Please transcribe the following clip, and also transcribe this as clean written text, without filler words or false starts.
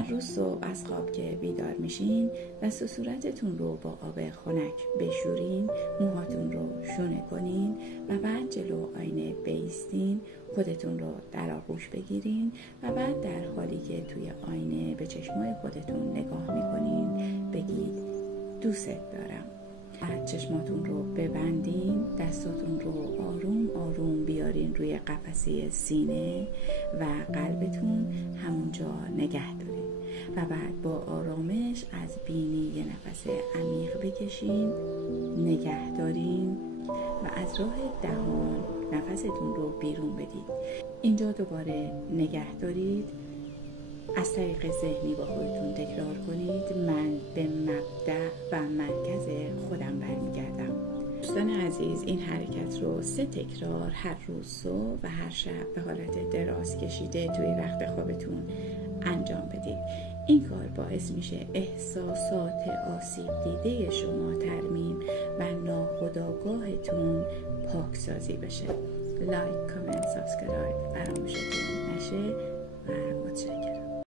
هر روز صبح از خواب که بیدار میشین دست و صورتتون رو با آب خنک بشورین، موهاتون رو شونه کنین و بعد جلو آینه بایستین، خودتون رو در آغوش بگیرین و بعد در حالی که توی آینه به چشمای خودتون نگاه میکنین بگید دوست دارم. بعد چشماتون رو ببندین، دستاتون رو آروم آروم بیارین روی قفسه سینه و قلبتون همونجا نگه دارین و بعد با آرامش از بینی یه نفس عمیق بکشین، نگه دارین و از راه دهان نفستون رو بیرون بدید. اینجا دوباره نگه دارید، از طریق ذهنی با خودتون تکرار کنید من به مبدأ و مرکز خودم برمیگردم. دوستان عزیز، این حرکت رو 3 تکرار هر روز صبح و هر شب به حالت دراز کشیده توی رخت خوابتون انجام بدید. این کار باعث میشه احساسات آسیب دیده شما ترمیم و ناخودآگاهتون پاکسازی بشه. لایک، کامنت، سابسکرایب فراموشتون نشه و متشکرم.